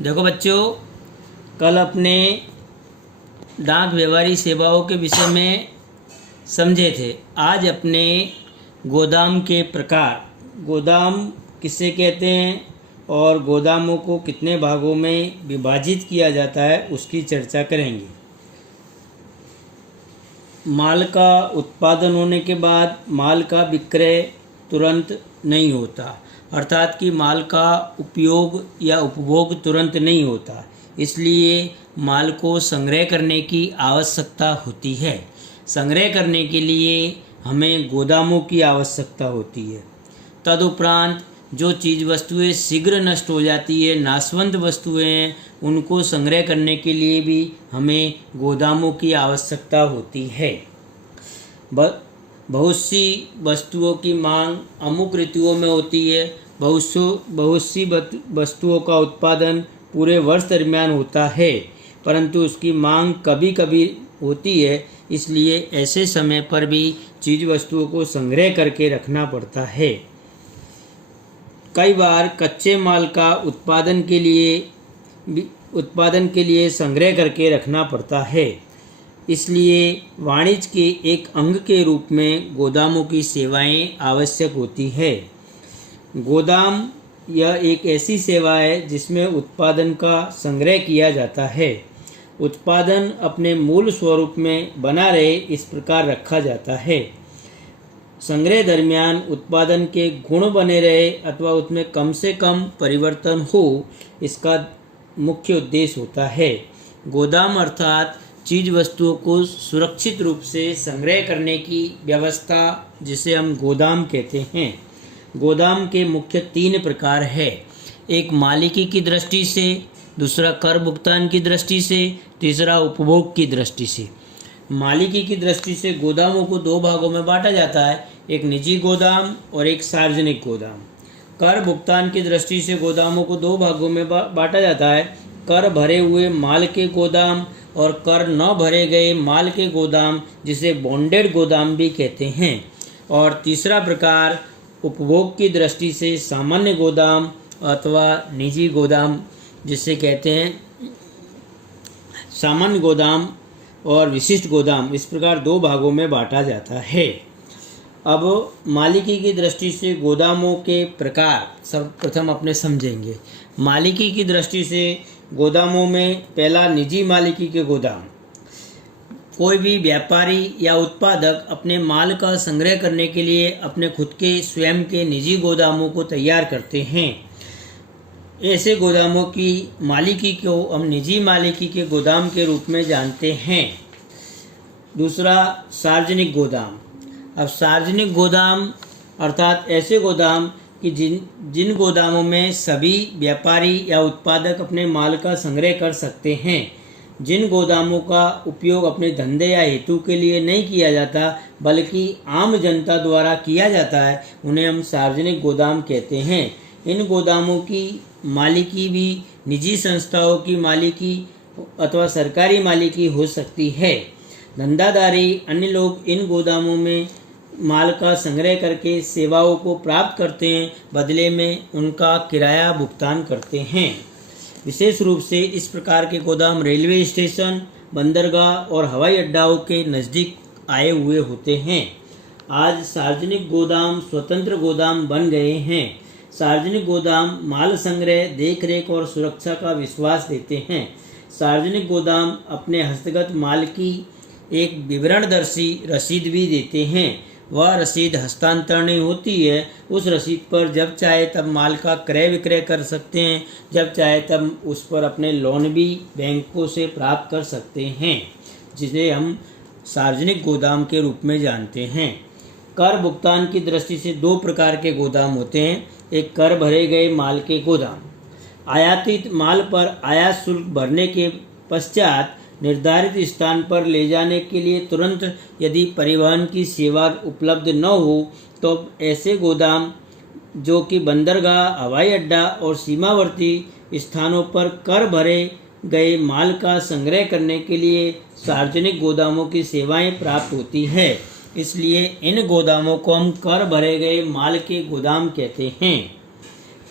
देखो बच्चों, कल अपने डाक व्यवहारी सेवाओं के विषय में समझे थे। आज अपने गोदाम के प्रकार, गोदाम किसे कहते हैं और गोदामों को कितने भागों में विभाजित किया जाता है उसकी चर्चा करेंगे। माल का उत्पादन होने के बाद माल का विक्रय तुरंत नहीं होता, अर्थात कि माल का उपयोग या उपभोग तुरंत नहीं होता, इसलिए माल को संग्रह करने की आवश्यकता होती है। संग्रह करने के लिए हमें गोदामों की आवश्यकता होती है। तदुपरांत जो चीज़ वस्तुएं शीघ्र नष्ट हो जाती है, नाशवंत वस्तुएं हैं, उनको संग्रह करने के लिए भी हमें गोदामों की आवश्यकता होती है। बहुत सी वस्तुओं की मांग अमुक ऋतुओं में होती है। बहुत सी वस्तुओं का उत्पादन पूरे वर्ष दरमियान होता है, परंतु उसकी मांग कभी कभी होती है, इसलिए ऐसे समय पर भी चीज़ वस्तुओं को संग्रह करके रखना पड़ता है। कई बार कच्चे माल का उत्पादन के लिए संग्रह करके रखना पड़ता है, इसलिए वाणिज्य के एक अंग के रूप में गोदामों की सेवाएं आवश्यक होती है। गोदाम यह एक ऐसी सेवा है जिसमें उत्पादन का संग्रह किया जाता है। उत्पादन अपने मूल स्वरूप में बना रहे इस प्रकार रखा जाता है। संग्रह दरमियान उत्पादन के गुण बने रहे अथवा उसमें कम से कम परिवर्तन हो, इसका मुख्य उद्देश्य होता है। गोदाम अर्थात चीज़ वस्तुओं को सुरक्षित रूप से संग्रह करने की व्यवस्था, जिसे हम गोदाम कहते हैं। गोदाम के मुख्य 3 प्रकार है। एक मालिकी की दृष्टि से, दूसरा कर भुगतान की दृष्टि से, तीसरा उपभोग की दृष्टि से। मालिकी की दृष्टि से गोदामों को 2 भागों में बांटा जाता है, एक निजी गोदाम और एक सार्वजनिक गोदाम। कर भुगतान की दृष्टि से गोदामों को 2 भागों में बांटा जाता है, कर भरे हुए माल के गोदाम और कर न भरे गए माल के गोदाम, जिसे बॉन्डेड गोदाम भी कहते हैं। और तीसरा प्रकार उपभोग की दृष्टि से सामान्य गोदाम अथवा निजी गोदाम, जिसे कहते हैं सामान्य गोदाम और विशिष्ट गोदाम, इस प्रकार 2 भागों में बांटा जाता है। अब मालिकी की दृष्टि से गोदामों के प्रकार सर्वप्रथम अपने समझेंगे। मालिकी की दृष्टि से गोदामों में पहला निजी मालिकी के गोदाम। कोई भी व्यापारी या उत्पादक अपने माल का संग्रह करने के लिए अपने खुद के स्वयं के निजी गोदामों को तैयार करते हैं। ऐसे गोदामों की मालिकी को हम निजी मालिकी के गोदाम के रूप में जानते हैं। दूसरा सार्वजनिक गोदाम। अब सार्वजनिक गोदाम अर्थात ऐसे गोदाम कि जिन गोदामों में सभी व्यापारी या उत्पादक अपने माल का संग्रह कर सकते हैं। जिन गोदामों का उपयोग अपने धंधे या हेतु के लिए नहीं किया जाता, बल्कि आम जनता द्वारा किया जाता है, उन्हें हम सार्वजनिक गोदाम कहते हैं। इन गोदामों की मालिकी भी निजी संस्थाओं की मालिकी अथवा सरकारी मालिकी हो सकती है। धंधादारी अन्य लोग इन गोदामों में माल का संग्रह करके सेवाओं को प्राप्त करते हैं, बदले में उनका किराया भुगतान करते हैं। विशेष रूप से इस प्रकार के गोदाम रेलवे स्टेशन, बंदरगाह और हवाई अड्डाओं के नज़दीक आए हुए होते हैं। आज सार्वजनिक गोदाम स्वतंत्र गोदाम बन गए हैं। सार्वजनिक गोदाम माल संग्रह, देखरेख और सुरक्षा का विश्वास देते हैं। सार्वजनिक गोदाम अपने हस्तगत माल की एक विवरणदर्शी रसीद भी देते हैं। वह रसीद हस्तांतरणीय होती है। उस रसीद पर जब चाहे तब माल का क्रय विक्रय कर सकते हैं, जब चाहे तब उस पर अपने लोन भी बैंकों से प्राप्त कर सकते हैं, जिसे हम सार्वजनिक गोदाम के रूप में जानते हैं। कर भुगतान की दृष्टि से 2 प्रकार के गोदाम होते हैं। एक कर भरे गए माल के गोदाम। आयातित माल पर आयात शुल्क भरने के पश्चात निर्धारित स्थान पर ले जाने के लिए तुरंत यदि परिवहन की सेवा उपलब्ध न हो, तो ऐसे गोदाम जो कि बंदरगाह, हवाई अड्डा और सीमावर्ती स्थानों पर कर भरे गए माल का संग्रह करने के लिए सार्वजनिक गोदामों की सेवाएं प्राप्त होती है। इसलिए इन गोदामों को हम कर भरे गए माल के गोदाम कहते हैं।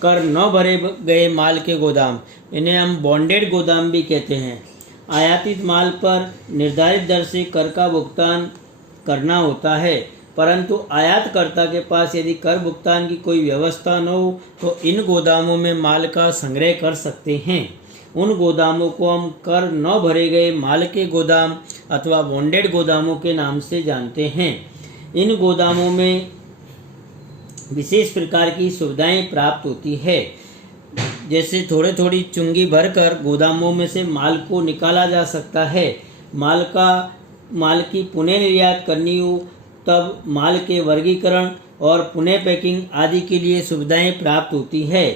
कर न भरे गए माल के गोदाम, इन्हें हम बॉन्डेड गोदाम भी कहते हैं। आयातित माल पर निर्धारित दर से कर का भुगतान करना होता है, परंतु आयातकर्ता के पास यदि कर भुगतान की कोई व्यवस्था न हो तो इन गोदामों में माल का संग्रह कर सकते हैं। उन गोदामों को हम कर न भरे गए माल के गोदाम अथवा बॉन्डेड गोदामों के नाम से जानते हैं। इन गोदामों में विशेष प्रकार की सुविधाएं प्राप्त होती है, जैसे थोड़ी थोड़ी चुंगी भरकर गोदामों में से माल को निकाला जा सकता है। माल की पुनः निर्यात करनी हो तब माल के वर्गीकरण और पुनः पैकिंग आदि के लिए सुविधाएं प्राप्त होती है।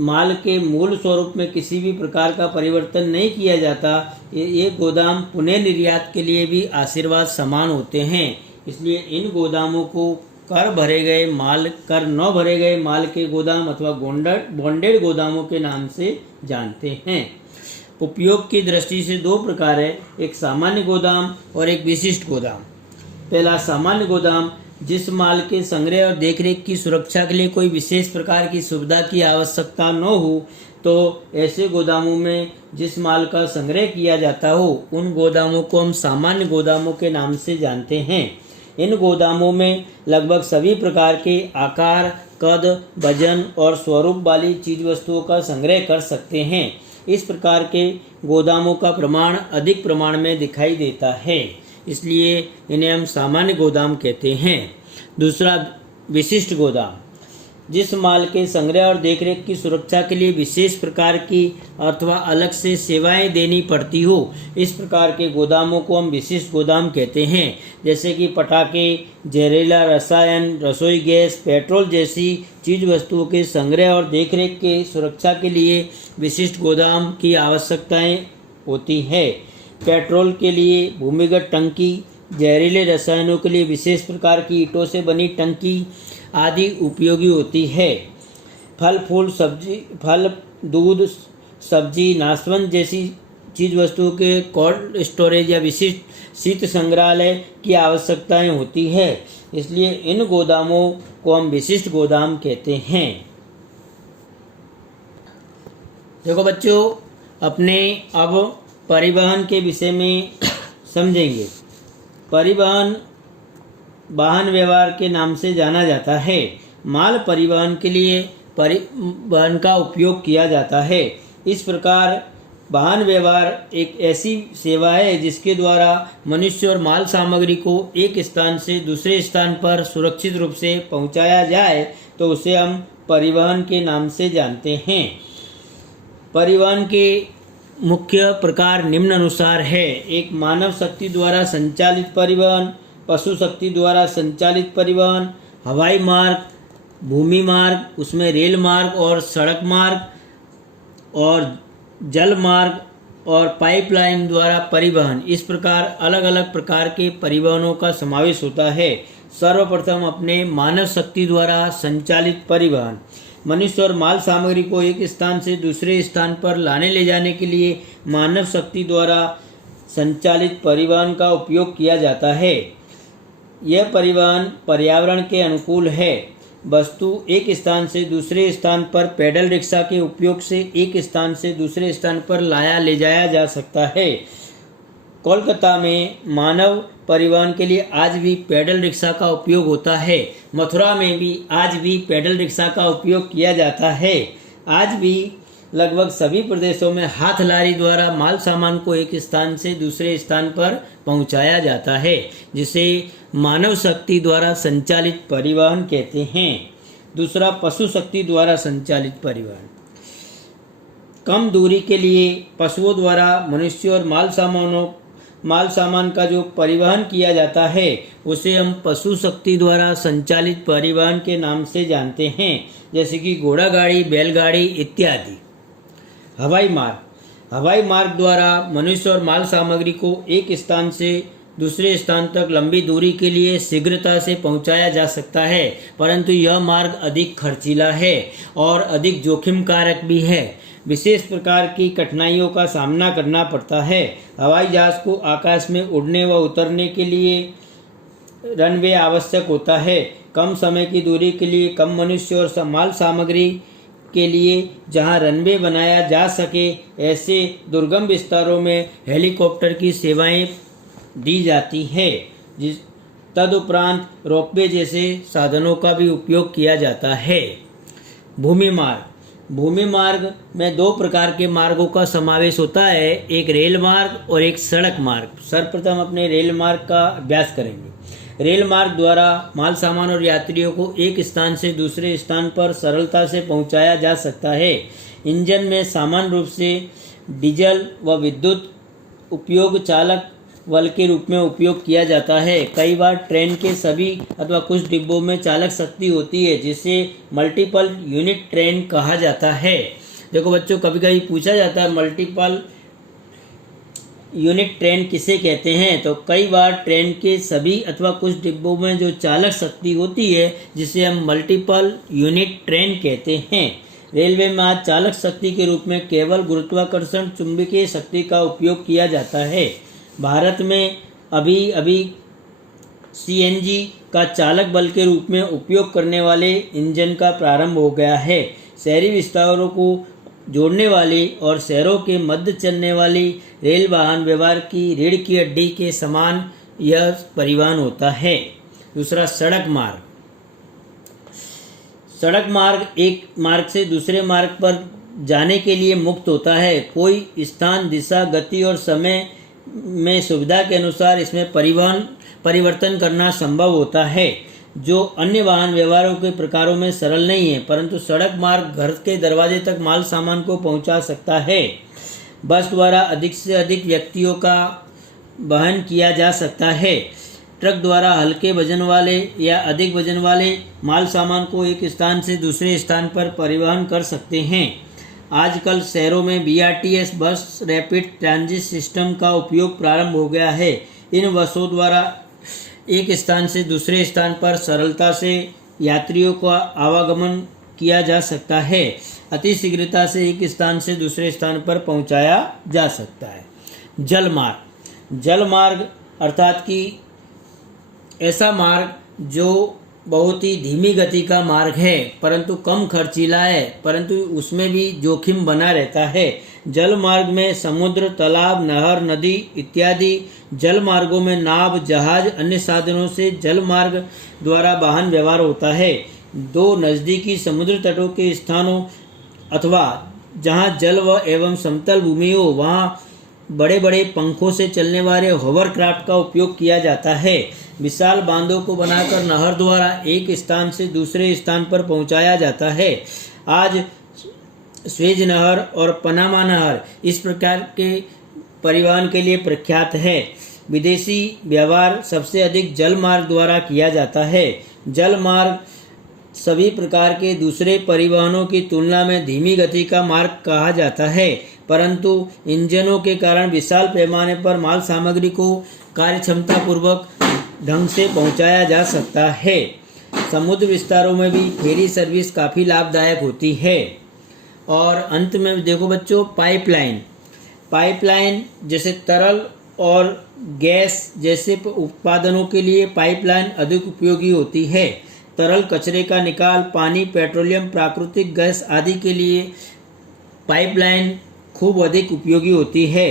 माल के मूल स्वरूप में किसी भी प्रकार का परिवर्तन नहीं किया जाता। ये गोदाम पुनः निर्यात के लिए भी आशीर्वाद समान होते हैं। इसलिए इन गोदामों को कर न भरे गए माल के गोदाम अथवा बॉन्डेड गोदामों के नाम से जानते हैं। उपयोग की दृष्टि से दो प्रकार है, एक सामान्य गोदाम और एक विशिष्ट गोदाम। पहला सामान्य गोदाम, जिस माल के संग्रह और देखरेख की सुरक्षा के लिए कोई विशेष प्रकार की सुविधा की आवश्यकता न हो, तो ऐसे गोदामों में जिस माल का संग्रह किया जाता हो उन गोदामों को हम सामान्य गोदामों के नाम से जानते हैं। इन गोदामों में लगभग सभी प्रकार के आकार, कद, वजन और स्वरूप वाली चीज वस्तुओं का संग्रह कर सकते हैं। इस प्रकार के गोदामों का प्रमाण अधिक प्रमाण में दिखाई देता है, इसलिए इन्हें हम सामान्य गोदाम कहते हैं। दूसरा विशिष्ट गोदाम, जिस माल के संग्रह और देखरेख की सुरक्षा के लिए विशेष प्रकार की अथवा अलग से सेवाएं देनी पड़ती हो, इस प्रकार के गोदामों को हम विशिष्ट गोदाम कहते हैं। जैसे कि पटाखे, जहरीला रसायन, रसोई गैस, पेट्रोल जैसी चीज वस्तुओं के संग्रह और देखरेख के सुरक्षा के लिए विशिष्ट गोदाम की आवश्यकताएं होती है। पेट्रोल के लिए भूमिगत टंकी, जहरीले रसायनों के लिए विशेष प्रकार की ईंटों से बनी टंकी आदि उपयोगी होती है। फल, दूध, सब्जी, नाशवंत जैसी चीज वस्तुओं के कोल्ड स्टोरेज या विशिष्ट शीत संग्रहालय की आवश्यकताएं होती है। इसलिए इन गोदामों को हम विशिष्ट गोदाम कहते हैं। देखो बच्चों, अपने अब परिवहन के विषय में समझेंगे। परिवहन वाहन व्यवहार के नाम से जाना जाता है। माल परिवहन के लिए परिवहन का उपयोग किया जाता है। इस प्रकार वाहन व्यवहार एक ऐसी सेवा है जिसके द्वारा मनुष्य और माल सामग्री को एक स्थान से दूसरे स्थान पर सुरक्षित रूप से पहुंचाया जाए, तो उसे हम परिवहन के नाम से जानते हैं। परिवहन के मुख्य प्रकार निम्न अनुसार है। एक, मानव शक्ति द्वारा संचालित परिवहन, पशु शक्ति द्वारा संचालित परिवहन, हवाई मार्ग, भूमि मार्ग, उसमें रेल मार्ग और सड़क मार्ग, और जल मार्ग और पाइपलाइन द्वारा परिवहन। इस प्रकार अलग अलग प्रकार के परिवहनों का समावेश होता है। सर्वप्रथम अपने मानव शक्ति द्वारा संचालित परिवहन। मनुष्य और माल सामग्री को एक स्थान से दूसरे स्थान पर लाने ले जाने के लिए मानव शक्ति द्वारा संचालित परिवहन का उपयोग किया जाता है। यह परिवहन पर्यावरण के अनुकूल है। वस्तु एक स्थान से दूसरे स्थान पर पैडल रिक्शा के उपयोग से एक स्थान से दूसरे स्थान पर ले जाया जा सकता है। कोलकाता में मानव परिवहन के लिए आज भी पैडल रिक्शा का उपयोग होता है। मथुरा में भी आज भी पैडल रिक्शा का उपयोग किया जाता है। आज भी लगभग सभी प्रदेशों में हाथ लारी द्वारा माल सामान को एक स्थान से दूसरे स्थान पर पहुंचाया जाता है, जिसे मानव शक्ति द्वारा संचालित परिवहन कहते हैं। दूसरा, पशु शक्ति द्वारा संचालित परिवहन। कम दूरी के लिए पशुओं द्वारा मनुष्य और माल सामान का जो परिवहन किया जाता है उसे हम पशु शक्ति द्वारा संचालित परिवहन के नाम से जानते हैं, जैसे कि घोड़ा गाड़ी, बैलगाड़ी इत्यादि। हवाई मार्ग द्वारा मनुष्य और माल सामग्री को एक स्थान से दूसरे स्थान तक लंबी दूरी के लिए शीघ्रता से पहुंचाया जा सकता है, परंतु यह मार्ग अधिक खर्चीला है और अधिक जोखिम कारक भी है। विशेष प्रकार की कठिनाइयों का सामना करना पड़ता है। हवाई जहाज को आकाश में उड़ने व उतरने के लिए रनवे आवश्यक होता है। कम समय की दूरी के लिए कम मनुष्य और माल सामग्री के लिए जहां रनवे बनाया जा सके, ऐसे दुर्गम विस्तारों में हेलीकॉप्टर की सेवाएं दी जाती है। तदुपरांत रोपवे जैसे साधनों का भी उपयोग किया जाता है। भूमि मार्ग में दो प्रकार के मार्गों का समावेश होता है, एक रेल मार्ग और एक सड़क मार्ग। सर्वप्रथम अपने रेल मार्ग का अभ्यास करेंगे। रेल मार्ग द्वारा माल सामान और यात्रियों को एक स्थान से दूसरे स्थान पर सरलता से पहुंचाया जा सकता है। इंजन में सामान्य रूप से डीजल व विद्युत उपयोग चालक बल के रूप में उपयोग किया जाता है। कई बार ट्रेन के सभी अथवा कुछ डिब्बों में चालक शक्ति होती है, जिसे मल्टीपल यूनिट ट्रेन कहा जाता है। देखो बच्चों, कभी कभी पूछा जाता है मल्टीपल यूनिट ट्रेन किसे कहते हैं, तो कई बार ट्रेन के सभी अथवा कुछ डिब्बों में जो चालक शक्ति होती है, जिसे हम मल्टीपल यूनिट ट्रेन कहते हैं। रेलवे में आज चालक शक्ति के रूप में केवल गुरुत्वाकर्षण चुंबकीय शक्ति का उपयोग किया जाता है। भारत में अभी सीएनजी का चालक बल के रूप में उपयोग करने वाले इंजन का प्रारंभ हो गया है। शहरी विस्तारों को जोड़ने वाली और शहरों के मध्य चलने वाली रेल वाहन व्यवहार की रीढ़ की हड्डी के समान यह परिवहन होता है। दूसरा, सड़क मार्ग एक मार्ग से दूसरे मार्ग पर जाने के लिए मुक्त होता है। कोई स्थान, दिशा, गति और समय में सुविधा के अनुसार इसमें परिवर्तन करना संभव होता है, जो अन्य वाहन व्यवहारों के प्रकारों में सरल नहीं है। परंतु सड़क मार्ग घर के दरवाजे तक माल सामान को पहुंचा सकता है। बस द्वारा अधिक से अधिक व्यक्तियों का वहन किया जा सकता है। ट्रक द्वारा हल्के वजन वाले या अधिक वजन वाले माल सामान को एक स्थान से दूसरे स्थान पर परिवहन कर सकते हैं। आजकल शहरों में बीआरटीएस बस रैपिड ट्रांजिट सिस्टम का उपयोग प्रारंभ हो गया है। इन बसों द्वारा एक स्थान से दूसरे स्थान पर सरलता से यात्रियों का आवागमन किया जा सकता है। अति शीघ्रता से एक स्थान से दूसरे स्थान पर पहुंचाया जा सकता है। जल मार्ग अर्थात कि ऐसा मार्ग जो बहुत ही धीमी गति का मार्ग है, परंतु कम खर्चीला है, परंतु उसमें भी जोखिम बना रहता है। जल मार्ग में समुद्र, तालाब, नहर, नदी इत्यादि जल मार्गों में नाव, जहाज, अन्य साधनों से जल मार्ग द्वारा वाहन व्यवहार होता है। दो नज़दीकी समुद्र तटों के स्थानों अथवा जहां जल व एवं समतल भूमि हो, वहां बड़े बड़े पंखों से चलने वाले होवरक्राफ्ट का उपयोग किया जाता है। विशाल बांधों को बनाकर नहर द्वारा एक स्थान से दूसरे स्थान पर पहुंचाया जाता है। आज स्वेज नहर और पनामा नहर इस प्रकार के परिवहन के लिए प्रख्यात है। विदेशी व्यवहार सबसे अधिक जल मार्ग द्वारा किया जाता है। जल मार्ग सभी प्रकार के दूसरे परिवहनों की तुलना में धीमी गति का मार्ग कहा जाता है, परंतु इंजनों के कारण विशाल पैमाने पर माल सामग्री को कार्यक्षमता पूर्वक ढंग से पहुंचाया जा सकता है। समुद्र विस्तारों में भी फेरी सर्विस काफ़ी लाभदायक होती है। और अंत में देखो बच्चों, पाइपलाइन जैसे तरल और गैस जैसे उत्पादनों के लिए पाइपलाइन अधिक उपयोगी होती है। तरल कचरे का निकाल, पानी, पेट्रोलियम, प्राकृतिक गैस आदि के लिए पाइपलाइन खूब अधिक उपयोगी होती है।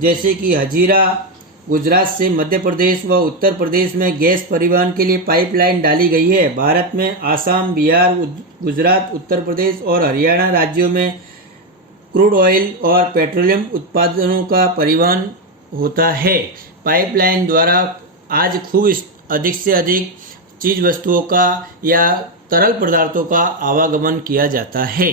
जैसे कि हजीरा गुजरात से मध्य प्रदेश व उत्तर प्रदेश में गैस परिवहन के लिए पाइपलाइन डाली गई है। भारत में आसाम, बिहार, गुजरात, उत्तर प्रदेश और हरियाणा राज्यों में क्रूड ऑयल और पेट्रोलियम उत्पादनों का परिवहन होता है। पाइपलाइन द्वारा आज खूब अधिक से अधिक चीज वस्तुओं का या तरल पदार्थों का आवागमन किया जाता है।